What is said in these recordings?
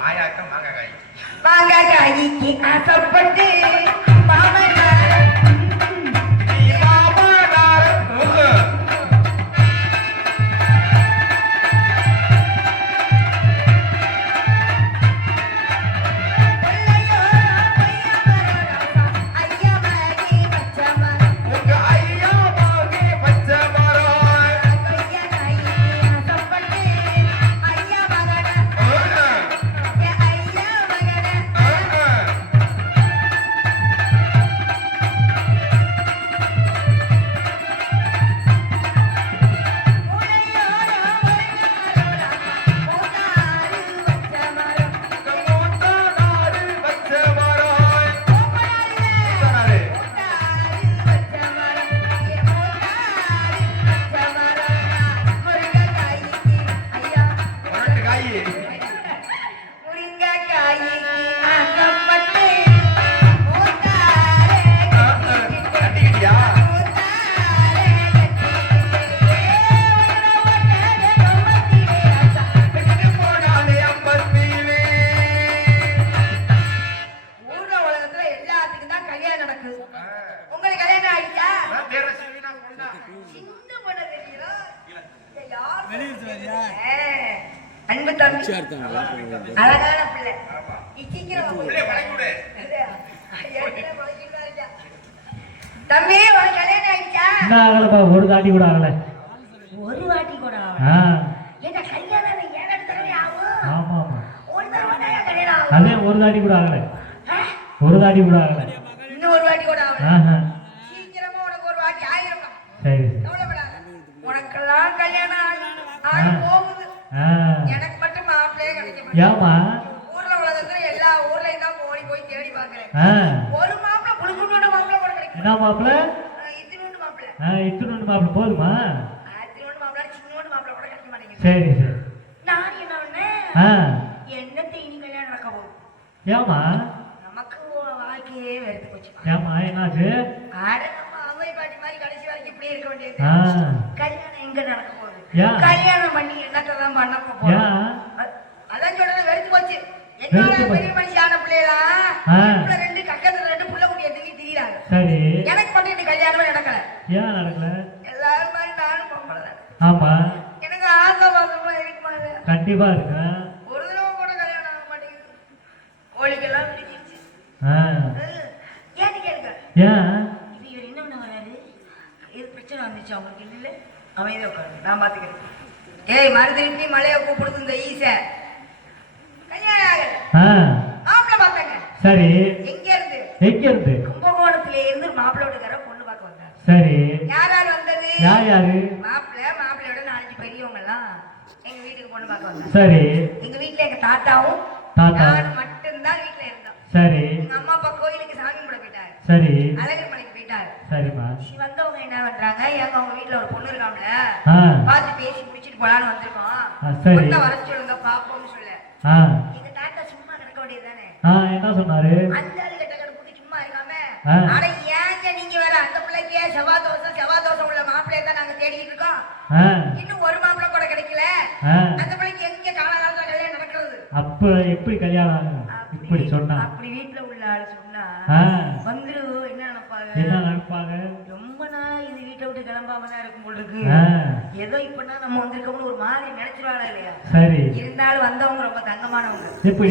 மாயாக்கம் மாங்காய் மாங்காய்க்கு ஆசைப்பட்டு அன்பு தம்பி அழகான பிள்ளை தம்பி ஒரு கல்யாணம் ஆயிடுச்சா? ஒரு தாட்டி கூட ஆகல. ஒரு வாட்டி கூட என்ன கல்யாணம் 7 தடவை ஆகும்? ஆமா ஆமா. ஒரு தடவை தான் கல்யாணம் ஆகும். அதே ஒரு தாட்டி கூட ஆகல. ஒரு தாட்டி கூட ஆகல. இன்னும் ஒரு வாட்டி கூட ஆகல. சீக்கிரமா உனக்கு ஒரு வாட்டி ஆயிரும். சரி கவலைப்படாத. உனக்கெல்லாம் கல்யாணம் ஆகி போகுது. எனக்கு மட்டும் மாப்பிள்ளையே கிடைக்க மாட்டேங்குது. ஏமா? ஊர்ல உலகத்துல எல்லா ஊர்லயும் தான் போய் தேடி பாக்குறேன். ஒரு மாப்பிள்ளை புழுக்குனோட மாப்பிள்ளை கூட கிடைக்கும். என்ன மாப்பிள்ளை? இத்தினோண்டு மாப்பிள்ளை. இத்தினோண்டு மாப்பிள்ளை போதுமா? இத்தினோண்டு மாப்பிள்ளை சின்னோண்டு மாப்பிள்ளை கூட கிடைக்க மாட்டேங்குது. சரி சரி. நான் என்ன பண்ணேன்? என்ன தேனி கல்யாணம் நடக்க போகுது. ஏமா? நமக்கு வாழ்க்கையே வெறுத்து போச்சு. ஏமா என்னாச்சு? ஆட நம்ம அம்மை பாட்டி மாதிரி கடைசி வரைக்கும் இப்படியே இருக்க வேண்டியது. கல்யாணம் எங்க நடக்க போகுது? கல்யாணம் பண்ணி என்னத்தான் பண்ண போறோம்? அதான் சொல்றது வெறுத்து போச்சு. என்னோட பெரிய மனுஷியான பிள்ளைலாம் 2 கக்கத்துல 2 புள்ள குட்டி எடுத்து திரிறாங்க. சரி. எனக்கு மட்டும் இந்த கல்யாணமே நடக்கல. ஏன் நடக்கல? எல்லாரும் மாதிரி நானும் பொம்பளை. ஆமா. எனக்கு ஆசை பாசமா இருக்குமா? கண்டிப்பா இருக்கு. ஒரு தடவை கூட கல்யாணம் ஆக மாட்டேங்குது. கோழிக்கெல்லாம் பிடிச்சிருச்சு. ஏன்னு கேளுங்க. ஏன்? இவர் என்ன பண்ண வராரு? இது பிரச்சனை வந்துச்சு அவங்களுக்கு இல்ல? அமைதியா உட்காரு, நான் பாத்துக்கிறேன். ஏய் மறுதிருப்பி மலையை கூப்பிடுது இந்த ஈச. கல்யாணம் ஆகல. மாப்பிள்ளை பார்த்தாங்க. சரி. எங்க இருந்து? எங்க இருந்து? கும்பகோணத்துல இருந்து மாப்பிள்ளையோட பொண்ணு பார்க்க வந்தாங்க. சரி. யார் யார் வந்தது? யார் யாரு? மாப்பிள்ளையோட 4 பெரியவங்க எல்லாம் எங்க வீட்டுக்கு பொண்ணு பார்க்க வந்தாங்க. சரி. எங்க வீட்டுல எங்க தாத்தாவும் நானும் மட்டும்தான் வீட்டுல இருந்தோம். சரி. எங்க அம்மா அப்பா கோயிலுக்கு சாமி கும்பிட போயிட்டாரு. சரி. அழகர் மலைக்கு போயிட்டாரு. சரிமா. வந்தவங்க என்ன பண்றாங்க? எங்க அவங்க வீட்டுல ஒரு பொண்ணு இருக்காம்ல, பார்த்து பேசி முடிச்சிட்டு போலான்னு வந்திருக்கோம். பொண்ணை வர சொல்லுங்க பாப்போம்னு சொல்ல. எங்க தாத்தா சும்மா நடக்க வேண்டியதுதானே? என்ன சொன்னாரு? அந்த ஆளு கிட்ட கூட்டி சும்மா இருக்காம, ஆனா ஏங்க நீங்க வேற அந்த பிள்ளைக்கு செவ்வாய் தோசை உள்ள மாப்பிள்ளைய தான் நாங்க தேடிட்டு இருக்கோம். இன்னும் ஒரு மாப்பிள்ளை கூட கிடைக்கல. அந்த பிள்ளைக்கு எங்க காலகாலத்துல கல்யாணம் நடக்கிறது? அப்ப எப்படி கல்யாணம்? இப்படி சொன்னா அப்படி வீட்டுல உள்ள ஆளு சொன்னா வந்துரு என்ன நினைப்பாங்க? ரொம்ப நாள் இது வீட்டை விட்டு கிளம்பாம தான் இருக்கும் போல இருக்கு. ஏதோ இப்பனா நம்ம வந்திருக்கோம்னு ஒரு மாதிரி நினைச்சிருவாங்க இல்லையா? சரி. இருந்தாலும் வந்தவங்க ரொம்ப தங்கமானவங்க. எப்படி?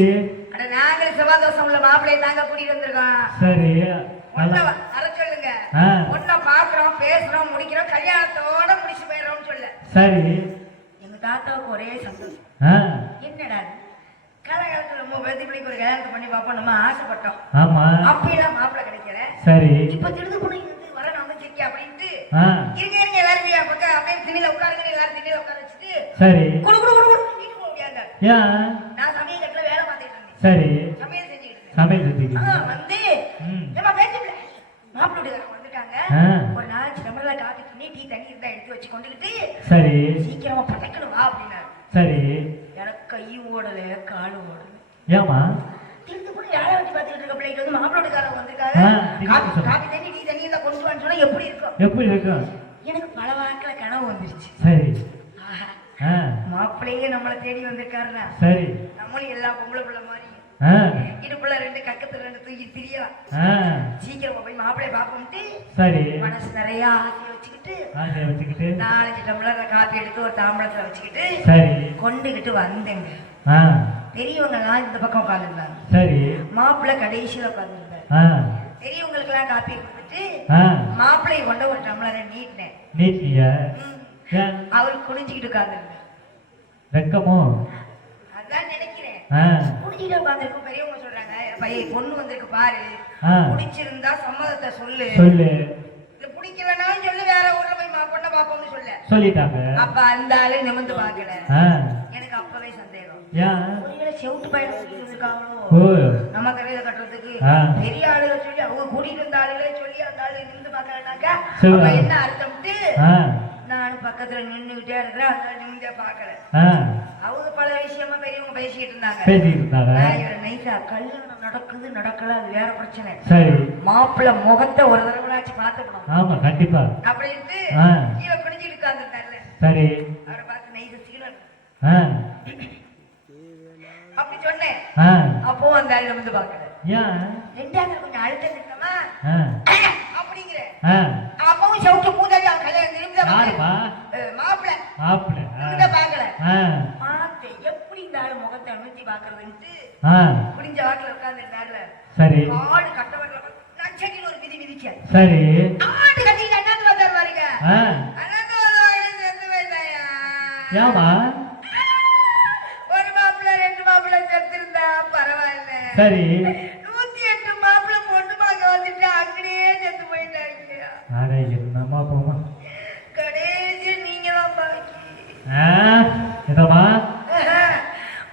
அட நாங்களே செவ்வாய் தோசை உள்ள மாப்பிள்ளையை தாங்க கூட்டிட்டு வந்திருக்கோம். சரி. வர சொல்லுங்க. ஒன்ன பாக்குறோம், பேசுறோம், முடிக்கிறோம், கல்யாணத்தோட முடிச்சு போயிடுறோம்னு சொல்ல. சரி. எங்க தாத்தாவுக்கு ஒரே சந்தோஷம். என்னடா காலகாலத்துல ரொம்ப பிள்ளைக்கு ஒரு கல்யாணத்தை பண்ணி பார்ப்போம் நம்ம ஆசைப்பட்டோம். ஆமா. அப்படியெல்லாம் மாப்பிள்ளை கிடைக்கல. சரி. இப்ப திருது கூட இருந்து வர நம்ம செக்கி அப்படின்ட்டு இருங்க எல்லாரும் பக்கம் அப்படியே திண்ணில உட்காருங்க, எல்லாரும் திண்ணில உட்கார வச்சுட்டு சரி குடு வீட்டுக்கு போக முடியாங்க. நான் சமையல் கட்டுல வேலை பார்த்துட்டு இருந்தேன். சரி. சமையல் செஞ்சுக்கிட்டு வந்து ஏமா பேச்சுல மாப்பிள்ளை வந்துட்டாங்க. ஒரு நாளைக்கு நம்மள காப்பி டீ தண்ணி இருந்தா எடுத்து வச்சு கொண்டுகிட்டு சரி சீக்கிரமா படைக்கணும் வா அப்படின்னா. சரி. எனக்கு கை ஓடல காலு ஓடல. ஏமா? திருத்து கூட யாரை வச்சு பார்த்துக்கிட்டு இருக்க பிள்ளைக்கு வந்து மாப்பிள்ளோடக்காரங்க வந்திருக்காங்க. காப்பி தண்ணி டீ தண்ணி இருந்தா கொண்டு வான்னு சொன்னா எப்படி இருக்கும்? எனக்கு பல வாக்கில கனவு வந்துருச்சு. சரி. ஆ, மாப்பிள்ளையே நம்மளை தேடி வந்திருக்காருன்னா சரி. நம்மளும் எல்லா பொம்பளை பிள்ளை மாதிரி ஆ, இடுப்புல 2 கக்கத்துல 2 தூக்கி திரியலாம். ஆ, சீக்கிரமா போய் மாப்பிள்ளைய பார்ப்போம்ட்டு சரி. மனசு நிறைய ஆசையை வச்சுக்கிட்டு ஆசையை வச்சுக்கிட்டு 4 டம்ளர் காப்பி எடுத்து ஒரு தாம்பளத்துல வச்சுக்கிட்டு சரி. கொண்டுகிட்டு வந்தேங்க. ஆ, பெரியவங்க எல்லாம் இந்த பக்கம் உட்காந்துருந்தாங்க, சரி. மாப்பிள்ளை கடைசியில உட்காந்துருந்தாரு. ஆ, பெரியவங்களுக்கு எல்லாம் காப்பி கொடுத்துட்டு ஆ, மாப்பிள்ளைய கொண்டு ஒரு டம்ளரை நீட்டினேன். நீட்டியா? ஏன்? அவரு குனிஞ்சுக்கிட்டு உட்காந்துருந்தார். வெக்கமோ? அதான் நினைக்கிறேன். ஆ, குனிஞ்சுக்கிட்டு உட்காந்துருக்கு. பெரியவங்க சொல்றாங்க, பையன் பொண்ணு வந்திருக்கு பாரு, ஆ, பிடிச்சிருந்தா சம்மதத்தை சொல்லு, சொல்லு. இல்ல பிடிக்கலனாலும் சொல்லு, வேற ஊர்ல போய் பொண்ணை பார்ப்போம்னு சொல்ல. சொல்லிட்டாங்க. அப்ப அந்த ஆளு நிமிர்ந்து பார்க்கல. ஆ, எனக்கு அப்பவே சந்தேகம், ஏன்? ஒருவேளை செவுட்டு பையன் சொல்லிட்டு இருக்காங்களோ ஓ, நம்ம கரையில கட்டுறதுக்கு. ஆ. பெரிய ஆளுக சொல்லி அவங்க கூட்டிட்டு வந்த ஆளுகளே சொல்லி அந்த ஆளு நிமிர்ந்து பார்க்கலனாக்கா சரி. அப்ப என்ன அர்த்தம்ட்டு ஆ, நானும் பக்கத்துல நின்னுகிட்டே இருக்கிறேன். அந்த ஆள் நிமிர்ந்தே பார்க்கல. ஆ, அவங்க பல விஷயமா பெரியவங்க பேசிக்கிட்டு இருந்தாங்க. பேசிட்டு இருந்தாங்க. நைசா கல்யாணம் நடக்குது நடக்கல அது வேற பிரச்சனை, சரி. மாப்பிள்ளை முகத்தை ஒரு தடவைச்சு பார்த்துக்கணும் ஆமா, கண்டிப்பா. அப்படின்ட்டு ஆ, கீழே குடிச்சிட்டு உட்கார்ந்துட்டாரு. சரி. அவரை பார்த்து நைசா சீலர் ஆ, அப்படி சொன்னேன். ஆ, அப்போ அந்த ஆள் வந்து பார்க்கல. ஏன்? ரெண்டாவது கொஞ்சம் அழுத்தம் நிற்கமா ஆ, அப்படிங்கிற ஆ, அப்பவும் சவுட்டு மூதாடி அவன் கல்யாணம் யாருப்பா? மாப்பிள்ளை மாப்பிள்ளை. பார்க்கல. ஆ, பார்த்து எப்படி இந்த ஆளு முகத்தை அனுமதி பாக்குறதுன்ட்டு ஆ, குடிஞ்ச வாட்டில் உட்கார்ந்து இருந்தாருல, சரி. காடு கட்டவரில் நச்சடின்னு ஒரு மிதி மிதிச்சாரு. சரி. ஆடு கட்டிட்டு அண்ணாந்து வந்தாரு பாருங்க. ஆ, அண்ணாந்து வந்தவங்க செத்து போயிட்டாயா. ஏமா? ஒரு மாப்பிள்ளை 2 மாப்பிள்ளை செத்து இருந்தா பரவாயில்ல, சரி. 108 மாப்பிள்ளை பொண்ணு பார்க்க வந்துட்டு அங்கேயே செத்து போயிட்டாங்க. அட என்னம்மா போமா. கடைசி நீங்க தான் பாக்கி. ஆ, இதம்மா.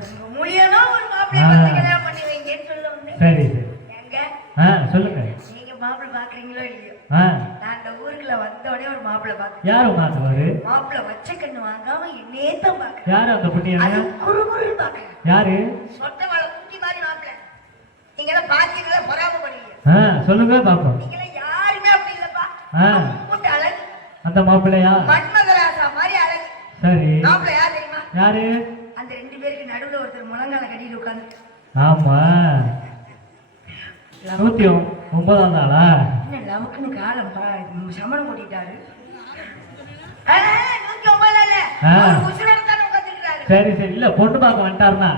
உங்க மூலியமா ஒரு மாப்பிள்ளை பார்த்து கல்யாணம் பண்ணி வைங்கன்னு சொல்ல வந்தேன். சரி, சரி. எங்க ஆ, சொல்லுங்க. நீங்க மாப்பிள்ளை பாக்குறீங்களோ இல்லையோ, ஆ, நான் அந்த ஊருக்குள்ள வந்தோடனே ஒரு மாப்பிள்ளை பார்த்தேன். யாரு மாத்துவாரு? மாப்பிள்ளை வச்ச கண்ணு வாங்காம என்னே தான் பாக்குறேன். யாரு அந்த புண்ணியன்? அது குறுகுறுன்னு பாக்குறேன். யாரு? சொட்ட வாழை குட்டி மாதிரி மாப்பிள்ளை. நீங்க எல்லாம் பாத்தீங்களா? பொறாமப்படுவீங்க. ஆ, சொல்லுங்க பாப்போம். நீங்க எல்லாம் யாருமே அப்படி இல்லப்பா. ஆ. அம்புட்டு அழகு, அந்த மாப்பிள்ளையா? மன்மதராசா மாதிரி அழகு. சரி. மாப்பிள்ளை யார் தெரியுமா? யாரு? அந்த 2 பேருக்கு நடுவுல ஒருத்தர் முழங்கால கட்டிட்டு உட்கார்ந்து. ஆமா, 109ஆம் நாளா? என்ன லவுக்குன்னு காலம் சமணம் கூட்டிட்டாரு. 109 இல்ல, ஆ. அவர் உசுரோட தானே உட்கார்ந்துருக்காரு. சரி, சரி. இல்ல, பொண்ணு பார்க்க வந்துட்டாருனா?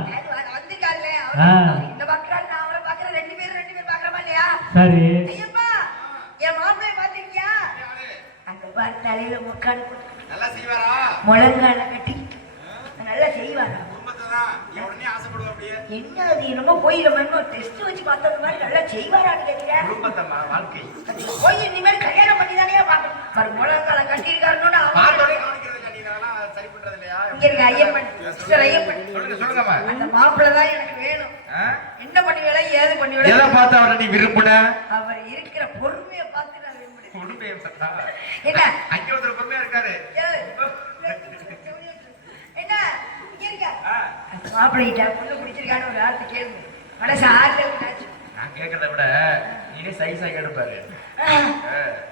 வந்துட்டாருல, ஆ. இந்த பக்கம் நான் அவரை பாக்குறேன். 2 பேர் பாக்குறமா இல்லையா? சரி. ஐயப்பா, என் மாப்பிள்ளைய பாத்திருக்கியா? அந்த பாரு தலையில முக்காடு போட்டு நல்லா செய்வாரா? முழங்கால கட்டி நல்லா செய்வாரா? குடும்பத்தைதான் உடனே ஆசைப்படுவா அப்படியே. என்ன அது என்னமோ போய் நம்ம டெஸ்ட் வச்சு பார்த்தது மாதிரி நல்லா செய்வாரான்னு கேட்கிறேன். குடும்பத்தம்மா வாழ்க்கை. போய் இனிமேல் கல்யாணம் பண்ணி தானே பார்க்கணும். பாரு முழங்கால கட்டி இருக்காருன்னு பார்த்தோடனே கவனிக்கிறது கட்டினாலாம் சரி பண்றது இல்லையா? இங்க இருக்க ஐயப்பன், மிஸ்டர் ஐயப்பன், சொல்லுங்கம்மா. அந்த மாப்பிள்ளை தான் எனக்கு வேணும். ஆ? என்ன பண்ணுவீங்களா, ஏது எதை பண்ணுவீங்களா? பார்த்து அவரை நீ விரும்புன? அவர் இருக்கிற பொறுமையை பார்த்து நான் விரும்புறேன். பொறுமையை பார்த்தா? என்ன அங்கே ஒருத்தர் பொறுமையா இருக்காரு. ஏய், என்ன இங்க இருக்க? ஆ, மாப்பிள்ளைகிட்ட பொண்ணு பிடிச்சிருக்கான்னு ஒரு வார்த்தை கேளுங்க. மனசு ஆறுல விட்டாச்சு. நான் கேட்கறத விட நீனே சைஸா கேடுப்பாரு.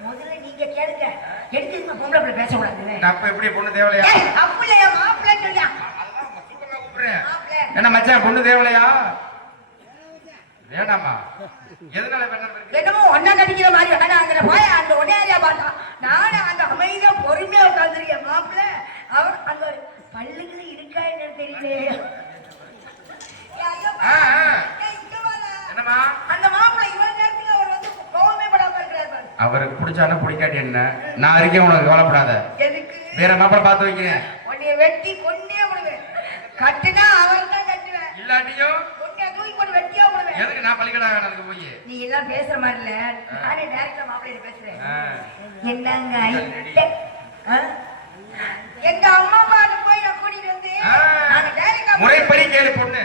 முதல்ல நீங்க கேளுங்க. எடுத்து இந்த பொம்பளை பிள்ளை பேசக்கூடாது. நான் அப்ப எப்படி பொண்ணு தேவலையா? அப்படியா மாப்பிள்ளை சொல்லியா? அதெல்லாம் சுத்தமா கூப்பிடுறேன். மாப்பிள்ளை என்ன மச்சான் பொண்ணு தேவலையா? வேண்டாமா? எதனால வேண்டாம்? என்னமோ ஒன்னா கட்டிக்கிற மாதிரி வேணாங்கிற போய் அந்த ஒடையாரியா பார்த்தா நானும் அந்த அமைதியா பொறுமையா உட்காந்துருக்கேன். மாப்பிள்ளை அவர் அந்த பல்லுக்குள்ள இருக்கா என்ன தெரியலையே. ஆ, ஆ. என்னம்மா? அந்த மாப்பிள்ளை இவ்வளவு நேரத்துக்கு அவர் வந்து கோவமே படாம இருக்கிறார் பாரு. அவருக்கு பிடிச்சாலும் பிடிக்காட்டி என்ன, நான் இருக்கேன், உனக்கு கவலைப்படாத. எதுக்கு? வேற மாப்பிளை பார்த்து வைக்கிறேன். உன்னைய வெட்டி கொன்னே விடுவேன். கட்டுனா அவர் தான் கட்டுவேன். இல்லாட்டியும் உன்னைய தூக்கி போட்டு வெட்டியா விடுவேன். எதுக்கு நான் பள்ளிக்கடா அதுக்கு போய்? நீ எல்லாம் பேசுற மாதிரி இல்ல, நானே டைரக்டா மாப்பிள்ளைய பேசுறேன். ஆ. என்னங்க ஐட்ட? ஆ? எங்க அம்மா அப்பா போய் நான் கூட்டிட்டு வந்து ஆ. நாங்க டைரக்டா முறைப்படி கேளு பொண்ணு.